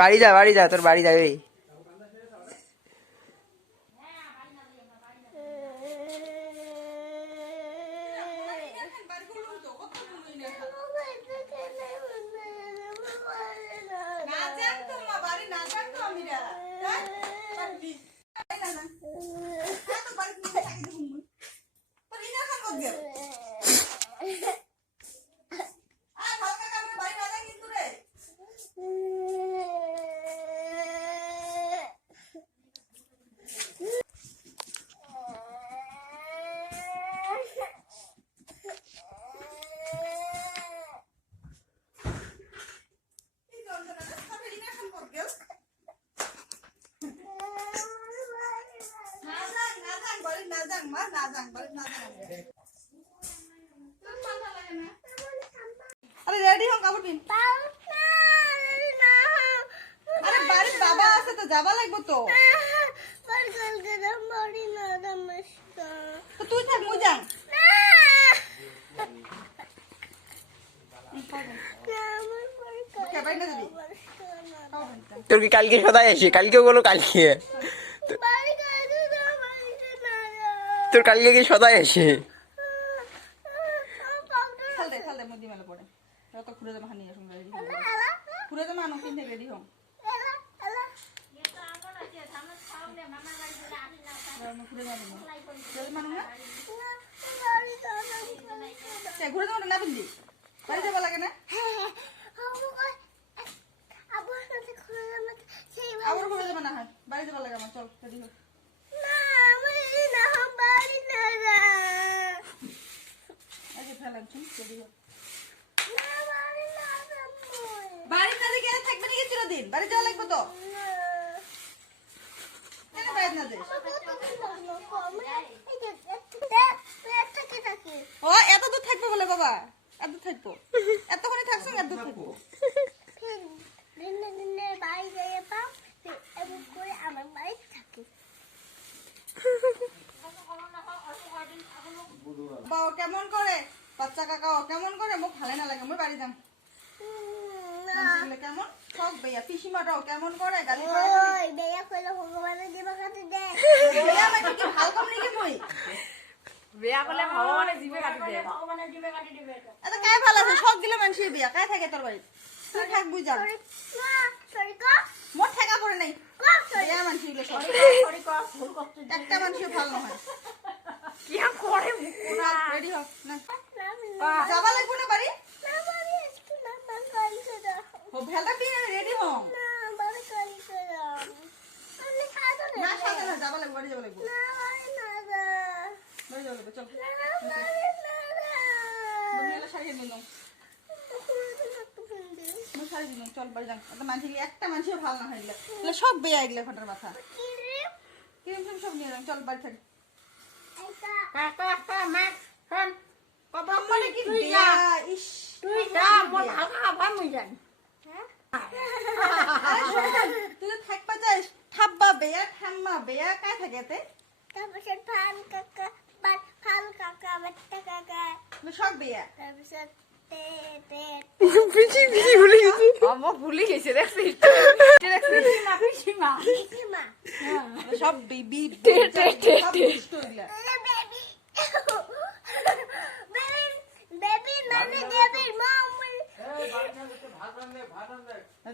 বাড়ি যা তোর বাড়ি যাবে। আরে রেডি হও, কাপড় পিন। আরে বাড়ির বাবা আছে তো, যাবা লাগবে তো। তো তুই থাক, মুই যাই। তোর কি কালকে সদাই আসে? কালকেও বলো কালকে। তোর কালকে কি সদাই আসে? ঘুরে যাবো না, পিন্দি বাড়ি যাবো লাগে না? আবার ঘুরে যাবো না, হয় বাড়ি যাবো লাগে আমার। চল রেডি হোক। বাড়ির কাজে গেলে থাকবে নাকি চিরদিন? বাড়ি যাওয়া লাগবে তো। কেন বাইরে না যাস? ও এত দূর থাকবে বলে বাবা? এত দূর থাকবো? এতক্ষণে থাকছো? এত দূর থাকবো? কেমন করে বাচ্চা কাকাও কেমন করে? মুখ ভালো না লাগে, আমি বাড়ি যাম। কেমন সব বেয়া পিসিমাটাও কেমন করে গালি করে। ভগবানের দিবা কাটি দে। বেয়া মানে কি ভাল কাম নাকি মই? বেয়া বলে ভগবানের জিবে কাটি দে। ভগবানের জিবে কাটি দিবে। এটা কাই ভাল আছে? সব গিলা মানুষই বেয়া। কাই থাকে তোর বাড়ি? তুই থাক বুঝ যা। মোর ঠেকা পড়ে নাই। বেয়া মানুষ গিলা সব। একটা মানুষই ভালো নহয়। কি করে না রেডি হ না। যাবা লাগবে না বাড়ি? ও ভেলটা পিনে রেডি হ। না সাথে না, যাবা লাগবে, বাড়ি যাবা লাগবে। বাড়ি যাবা লাগবে, চল। বন্ধুরা শাড়ি নিয়ে নাও। শাড়ি দিলাম, চল বাড়ি যান। একটা মানুষই ভালো না হইলে সব বেয়া এগুলো ঘটার মাথা। ক্রিম ফ্রিম সব নিয়ে যান, চল বাড়ি থাক। তুই থাকবা যাস থাকবা বেয়া ঠাম্মা বেয়া কায় থাকে এতে? সব বেয়া। ভুলে গেছে দেখছিস? সব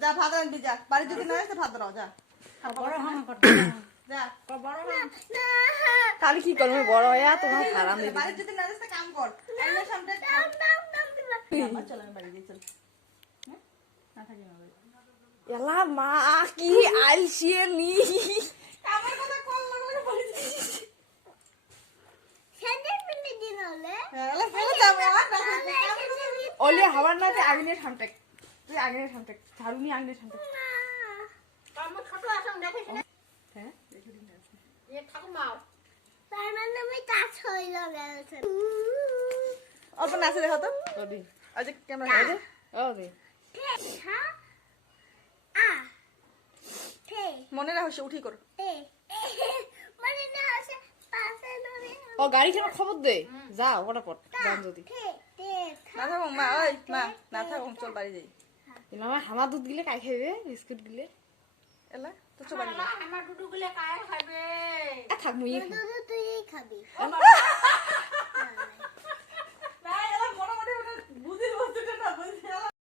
যা ভাত রাখবি, যা বাড়ি যদি না আসে ভাত রাও, যা। তাহলে কি করবো বড় হইয়া তোমার খারাপ দেবে। বাড়ি যদি না আসে কাম কর। চল আমি বাড়ি যাই, চল। না থাকি না এলা মা কি আলসিয়ে নি। আমার কথা কল লাগলে বলি ওলে হবার না যে আগুনের সামনে তুই আগুনের সামনে ঝাড়ুনি আগুনের সামনে আমার ছোট আসন দেখিস না? হ্যাঁ দেখি দিন আছে এ ঠাকুমা তার মানে আমি কাজ হইল গেছে। অল্প নাচে দেখো তো। ওদি আজ ক্যামেরা আছে ওদি মনে রাখো উঠি কর। ও গাড়ি কেন খবর দে যাও ফটাফট যান যদি না থাকুন মা, ওই মা না থাকুন, চল বাড়ি যাই। আমার হামা দুধ গিলে কাই খাইবে বিস্কুট গিলে এলা তো চবানি থাক মুই তুই খাবি